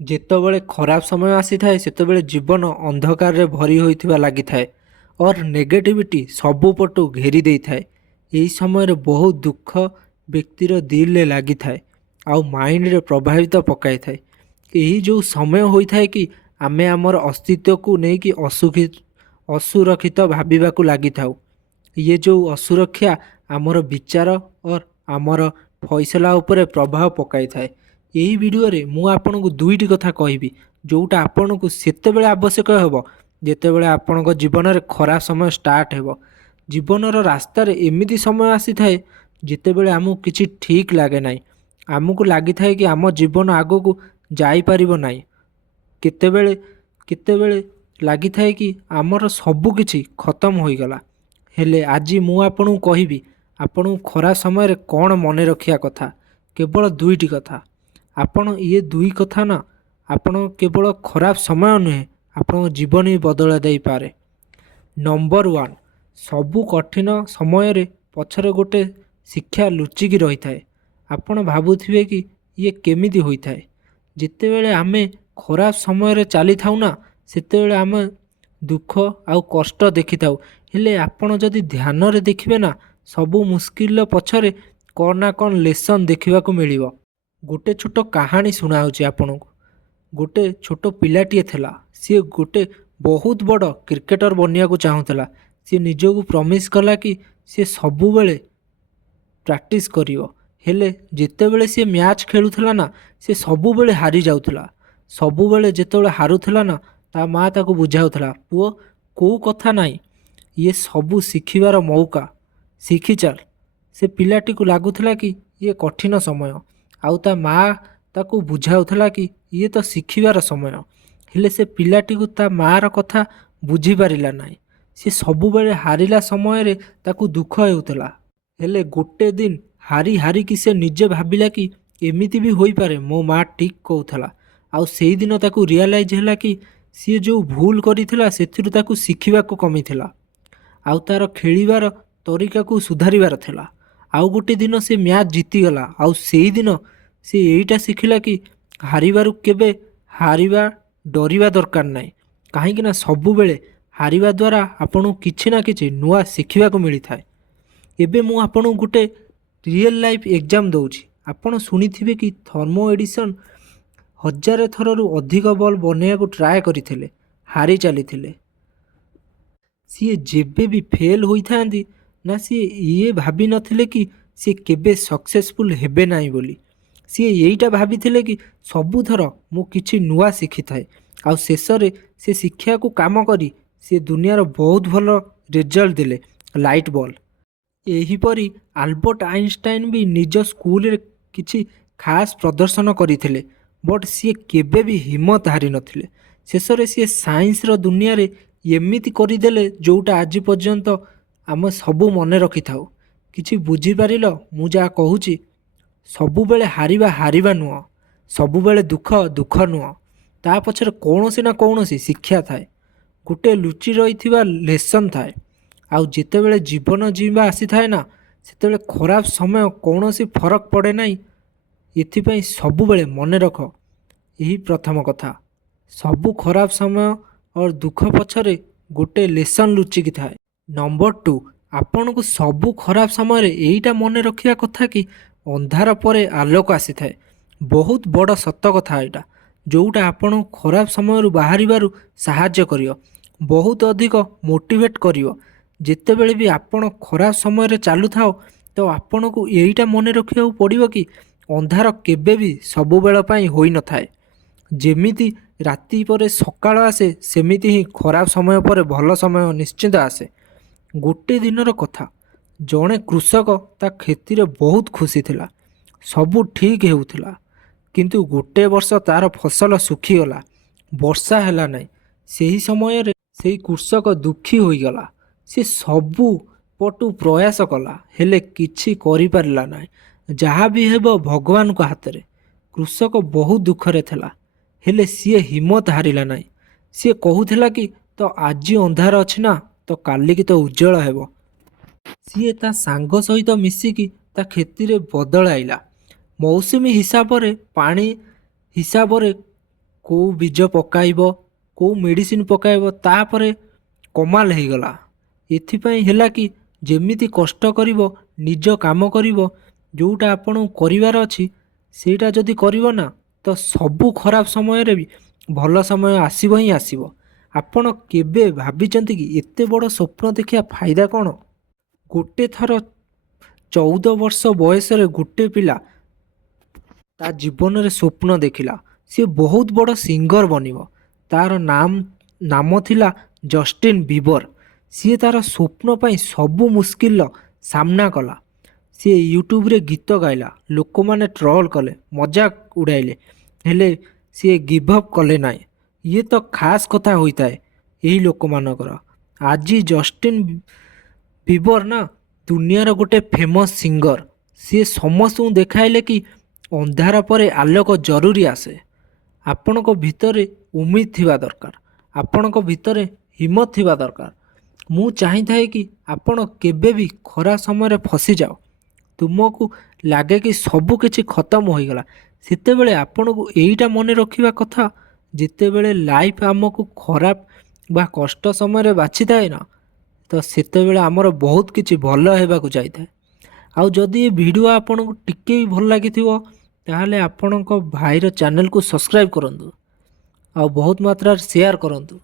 ଯେତେବେଳେ ଖରାପ ସମୟ ଆସିଥାଏ ସେତେବେଳେ ଜୀବନ ଅନ୍ଧକାରରେ ଭରି ହୋଇଥିବା ଲାଗିଥାଏ ଅର୍ ନେଗେଟିଭିଟି ସବୁ ପଟୁ ଘେରି ଦେଇଥାଏ। ଏହି ସମୟରେ ବହୁତ ଦୁଃଖ ବ୍ୟକ୍ତିର ଦିଲରେ ଲାଗିଥାଏ ଆଉ ମାଇଣ୍ଡରେ ପ୍ରଭାବିତ ପକାଇଥାଏ। ଏହି ଯେଉଁ ସମୟ ହୋଇଥାଏ କି ଆମେ ଆମର ଅସ୍ତିତ୍ୱକୁ ନେଇକି ଅସୁରକ୍ଷିତ ଭାବିବାକୁ ଲାଗିଥାଉ। ଇଏ ଯେଉଁ ଅସୁରକ୍ଷା ଆମର ବିଚାର ଅର୍ ଆମର ଫଇସଲା ଉପରେ ପ୍ରଭାବ ପକାଇଥାଏ। ଏହି ଭିଡ଼ିଓରେ ମୁଁ ଆପଣଙ୍କୁ ଦୁଇଟି କଥା କହିବି ଯେଉଁଟା ଆପଣଙ୍କୁ ସେତେବେଳେ ଆବଶ୍ୟକ ହେବ ଯେତେବେଳେ ଆପଣଙ୍କ ଜୀବନରେ ଖରାପ ସମୟ ଷ୍ଟାର୍ଟ ହେବ। ଜୀବନର ରାସ୍ତାରେ ଏମିତି ସମୟ ଆସିଥାଏ ଯେତେବେଳେ ଆମକୁ କିଛି ଠିକ୍ ଲାଗେ ନାହିଁ। ଆମକୁ ଲାଗିଥାଏ କି ଆମ ଜୀବନ ଆଗକୁ ଯାଇପାରିବ ନାହିଁ। କେତେବେଳେ କେତେବେଳେ ଲାଗିଥାଏ କି ଆମର ସବୁ କିଛି ଖତମ ହୋଇଗଲା। ହେଲେ ଆଜି ମୁଁ ଆପଣଙ୍କୁ କହିବି ଆପଣଙ୍କୁ ଖରାପ ସମୟରେ କ'ଣ ମନେ ରଖିବା କଥା। କେବଳ ଦୁଇଟି କଥା। ଆପଣ ଇଏ ଦୁଇ କଥା ନା ଆପଣ କେବଳ ଖରାପ ସମୟ ନୁହେଁ ଆପଣଙ୍କ ଜୀବନ ହିଁ ବଦଳାଇ ଦେଇପାରେ। ନମ୍ବର 1, ସବୁ କଠିନ ସମୟରେ ପଛରେ ଗୋଟେ ଶିକ୍ଷା ଲୁଚିକି ରହିଥାଏ। ଆପଣ ଭାବୁଥିବେ କି ଇଏ କେମିତି ହୋଇଥାଏ। ଯେତେବେଳେ ଆମେ ଖରାପ ସମୟରେ ଚାଲିଥାଉ ନା ସେତେବେଳେ ଆମେ ଦୁଃଖ ଆଉ କଷ୍ଟ ଦେଖିଥାଉ। ହେଲେ ଆପଣ ଯଦି ଧ୍ୟାନରେ ଦେଖିବେ ନା ସବୁ ମୁସ୍କିଲର ପଛରେ କ'ଣ ନା କ'ଣ ଲେସନ୍ ଦେଖିବାକୁ ମିଳିବ। ଗୋଟେ ଛୋଟ କାହାଣୀ ଶୁଣାଉଛି ଆପଣଙ୍କୁ। ଗୋଟେ ଛୋଟ ପିଲାଟିଏ ଥିଲା। ସିଏ ଗୋଟେ ବହୁତ ବଡ଼ କ୍ରିକେଟର ବନିବାକୁ ଚାହୁଁଥିଲା। ସିଏ ନିଜକୁ ପ୍ରମିସ୍ କଲା କି ସିଏ ସବୁବେଳେ ପ୍ରାକ୍ଟିସ୍ କରିବ। ହେଲେ ଯେତେବେଳେ ସିଏ ମ୍ୟାଚ୍ ଖେଳୁଥିଲା ନା ସେ ସବୁବେଳେ ହାରି ଯାଉଥିଲା। ସବୁବେଳେ ଯେତେବେଳେ ହାରୁଥିଲା ନା ତା ମା ତାକୁ ବୁଝାଉଥିଲା, ପୁଅ କେଉଁ କଥା ନାହିଁ, ଇଏ ସବୁ ଶିଖିବାର ମଉକା, ଶିଖିଚାଲ। ସେ ପିଲାଟିକୁ ଲାଗୁଥିଲା କି ଇଏ କଠିନ ସମୟ ଆଉ ତା ମା ତାକୁ ବୁଝାଉଥିଲା କି ଇଏ ତ ଶିଖିବାର ସମୟ। ହେଲେ ସେ ପିଲାଟିକୁ ତା ମାଆର କଥା ବୁଝିପାରିଲା ନାହିଁ। ସେ ସବୁବେଳେ ହାରିଲା ସମୟରେ ତାକୁ ଦୁଃଖ ହେଉଥିଲା। ହେଲେ ଗୋଟେ ଦିନ ହାରି ହାରିକି ସେ ନିଜେ ଭାବିଲା କି ଏମିତି ବି ହୋଇପାରେ, ମୋ ମା ଠିକ୍ କହୁଥିଲା। ଆଉ ସେଇଦିନ ତାକୁ ରିଆଲାଇଜ୍ ହେଲା କି ସିଏ ଯେଉଁ ଭୁଲ କରିଥିଲା ସେଥିରୁ ତାକୁ ଶିଖିବାକୁ କମିଥିଲା ଆଉ ତାର ଖେଳିବାର ତରିକାକୁ ସୁଧାରିବାର ଥିଲା। ଆଉ ଗୋଟେ ଦିନ ସେ ମ୍ୟାଚ୍ ଜିତିଗଲା ଆଉ ସେଇଦିନ ସେ ଏଇଟା ଶିଖିଲା କି ହାରିବା ଡରିବା ଦରକାର ନାହିଁ। କାହିଁକି ନା ସବୁବେଳେ ହାରିବା ଦ୍ୱାରା ଆପଣଙ୍କୁ କିଛି ନା କିଛି ନୂଆ ଶିଖିବାକୁ ମିଳିଥାଏ। ଏବେ ମୁଁ ଆପଣଙ୍କୁ ଗୋଟେ ରିଏଲ୍ ଲାଇଫ୍ ଏକ୍ଜାମ୍ ଦେଉଛି। ଆପଣ ଶୁଣିଥିବେ କି ଥର୍ମୋ ଏଡିସନ୍ 1000 ଥରରୁ ଅଧିକ ବଲ୍ ବନେଇବାକୁ ଟ୍ରାଏ କରିଥିଲେ, ହାରି ଚାଲିଥିଲେ। ସିଏ ଯେବେ ବି ଫେଲ୍ ହୋଇଥାନ୍ତି ନା ସିଏ ଇଏ ଭାବିନଥିଲେ କି ସିଏ କେବେ ସକ୍ସେସଫୁଲ୍ ହେବେ ନାହିଁ ବୋଲି। ସିଏ ଏଇଟା ଭାବିଥିଲେ କି ସବୁଥର ମୁଁ କିଛି ନୂଆ ଶିଖିଥାଏ ଆଉ ଶେଷରେ ସେ ଶିକ୍ଷାକୁ କାମ କରି ସେ ଦୁନିଆର ବହୁତ ଭଲ ରେଜଲ୍ଟ ଦେଲେ, ଲାଇଟ୍ ବଲ୍। ଏହିପରି ଆଲବର୍ଟ ଆଇନଷ୍ଟାଇନ୍ ବି ନିଜ ସ୍କୁଲରେ କିଛି ଖାସ୍ ପ୍ରଦର୍ଶନ କରିଥିଲେ, ବଟ୍ ସିଏ କେବେ ବି ହିମ୍ମତ ହାରିନଥିଲେ। ଶେଷରେ ସିଏ ସାଇନ୍ସର ଦୁନିଆରେ ଏମିତି କରିଦେଲେ ଯେଉଁଟା ଆଜି ପର୍ଯ୍ୟନ୍ତ ଆମେ ସବୁ ମନେ ରଖିଥାଉ। କିଛି ବୁଝିପାରିଲ ମୁଁ ଯାହା କହୁଛି? ସବୁବେଳେ ହାରିବା ନୁହଁ, ସବୁବେଳେ ଦୁଃଖ ନୁହଁ, ତା ପଛରେ କୌଣସି ନା କୌଣସି ଶିକ୍ଷା ଥାଏ, ଗୋଟେ ଲୁଚି ରହିଥିବା ଲେସନ୍ ଥାଏ। ଆଉ ଯେତେବେଳେ ଜୀବନ ଜିଇବା ଆସିଥାଏ ନା ସେତେବେଳେ ଖରାପ ସମୟ କୌଣସି ଫରକ ପଡ଼େ ନାହିଁ। ଏଥିପାଇଁ ସବୁବେଳେ ମନେ ରଖ ଏହି ପ୍ରଥମ କଥା, ସବୁ ଖରାପ ସମୟ ଓ ଦୁଃଖ ପଛରେ ଗୋଟେ ଲେସନ୍ ଲୁଚିକି ଥାଏ। ନମ୍ବର 2, ଆପଣଙ୍କୁ ସବୁ ଖରାପ ସମୟରେ ଏଇଟା ମନେ ରଖିବା କଥା କି ଅନ୍ଧାର ପରେ ଆଲୋକ ଆସିଥାଏ। ବହୁତ ବଡ଼ ସତ କଥା ଏଇଟା, ଯେଉଁଟା ଆପଣଙ୍କୁ ଖରାପ ସମୟରୁ ବାହାରିବାରୁ ସାହାଯ୍ୟ କରିବ, ବହୁତ ଅଧିକ ମୋଟିଭେଟ୍ କରିବ। ଯେତେବେଳେ ବି ଆପଣ ଖରାପ ସମୟରେ ଚାଲୁଥାଅ ତ ଆପଣଙ୍କୁ ଏଇଟା ମନେ ରଖିବାକୁ ପଡ଼ିବ କି ଅନ୍ଧାର କେବେ ବି ସବୁବେଳ ପାଇଁ ହୋଇନଥାଏ। ଯେମିତି ରାତି ପରେ ସକାଳ ଆସେ ସେମିତି ହିଁ ଖରାପ ସମୟ ପରେ ଭଲ ସମୟ ନିଶ୍ଚିନ୍ତ ଆସେ। ଗୋଟେ ଦିନର କଥା, ଜଣେ କୃଷକ ତା କ୍ଷେତରେ ବହୁତ ଖୁସି ଥିଲା, ସବୁ ଠିକ୍ ହେଉଥିଲା। କିନ୍ତୁ ଗୋଟେ ବର୍ଷ ତାର ଫସଲ ଶୁଖିଗଲା, ବର୍ଷା ହେଲା ନାହିଁ। ସେହି ସମୟରେ ସେହି କୃଷକ ଦୁଃଖୀ ହୋଇଗଲା। ସେ ସବୁ ପଟୁ ପ୍ରୟାସ କଲା ହେଲେ କିଛି କରିପାରିଲା ନାହିଁ। ଯାହା ବି ହେବ ଭଗବାନଙ୍କ ହାତରେ। କୃଷକ ବହୁତ ଦୁଃଖରେ ଥିଲା ହେଲେ ସିଏ ହିମ୍ମତ ହାରିଲା ନାହିଁ। ସିଏ କହୁଥିଲା କି ତ ଆଜି ଅନ୍ଧାର ଅଛି ନା ତ କାଲିକି ତ ଉଜ୍ଜଳ ହେବ। ସିଏ ତା ସାଙ୍ଗ ସହିତ ମିଶିକି ତା କ୍ଷେତରେ ବଦଳାଇଲା। ମୌସୁମୀ ହିସାବରେ, ପାଣି ହିସାବରେ, କେଉଁ ବୀଜ ପକାଇବ, କେଉଁ ମେଡ଼ିସିନ ପକାଇବ, ତାପରେ କମାଲ ହେଇଗଲା। ଏଥିପାଇଁ ହେଲା କି ଯେମିତି କଷ୍ଟ କରିବ, ନିଜ କାମ କରିବ, ଯେଉଁଟା ଆପଣଙ୍କୁ କରିବାର ଅଛି ସେଇଟା ଯଦି କରିବ ନା, ତ ସବୁ ଖରାପ ସମୟରେ ବି ଭଲ ସମୟ ଆସିବ ହିଁ ଆସିବ। ଆପଣ କେବେ ଭାବିଛନ୍ତି କି ଏତେ ବଡ଼ ସ୍ୱପ୍ନ ଦେଖିବା ଫାଇଦା କ'ଣ? ଗୋଟେ ଥର 14 ବର୍ଷ ବୟସରେ ଗୋଟେ ପିଲା ତା ଜୀବନରେ ସ୍ୱପ୍ନ ଦେଖିଲା ସିଏ ବହୁତ ବଡ଼ ସିଙ୍ଗର ବନିବ। ତାର ନାମ ଥିଲା ଜଷ୍ଟିନ୍ ବିବର। ସିଏ ତାର ସ୍ୱପ୍ନ ପାଇଁ ସବୁ ମୁସ୍କିଲର ସାମ୍ନା କଲା। ସିଏ ୟୁଟ୍ୟୁବରେ ଗୀତ ଗାଇଲା, ଲୋକମାନେ ଟ୍ରୋଲ୍ କଲେ, ମଜାକ ଉଡ଼ାଇଲେ, ହେଲେ ସିଏ ଗିଭ୍ ଅପ୍ କଲେ ନାହିଁ। ଇଏ ତ ଖାସ୍ କଥା ହୋଇଥାଏ ଏହି ଲୋକମାନଙ୍କର। ଆଜି ଜଷ୍ଟିନ୍ ବିବର ନା ଦୁନିଆର ଗୋଟେ ଫେମସ୍ ସିଙ୍ଗର। ସିଏ ସମସ୍ତଙ୍କୁ ଦେଖାଇଲେ କି ଅନ୍ଧାର ପରେ ଆଲୋକ ଜରୁରୀ ଆସେ। ଆପଣଙ୍କ ଭିତରେ ଉମିଦ ଥିବା ଦରକାର, ଆପଣଙ୍କ ଭିତରେ ହିମ୍ମତ ଥିବା ଦରକାର। ମୁଁ ଚାହିଁଥାଏ କି ଆପଣ କେବେ ବି ଖରା ସମୟରେ ଫସିଯାଅ, ତୁମକୁ ଲାଗେ କି ସବୁ କିଛି ଖତମ ହୋଇଗଲା, ସେତେବେଳେ ଆପଣଙ୍କୁ ଏଇଟା ମନେ ରଖିବା କଥା, ଯେତେବେଳେ ଲାଇଫ୍ ଆମକୁ ଖରାପ ବା କଷ୍ଟ ସମୟରେ ବାଛିଥାଏ ନା, ତ ସେତେବେଳେ ଆମର ବହୁତ କିଛି ଭଲ ହେବାକୁ ଯାଇଥାଏ। ଆଉ ଯଦି ଏ ଭିଡ଼ିଓ ଆପଣଙ୍କୁ ଟିକେ ବି ଭଲ ଲାଗିଥିବ, ତାହେଲେ ଆପଣଙ୍କ ଭାଇର ଚ୍ୟାନେଲକୁ ସବସ୍କ୍ରାଇବ୍ କରନ୍ତୁ ଆଉ ବହୁତ ମାତ୍ରାରେ ସେୟାର କରନ୍ତୁ।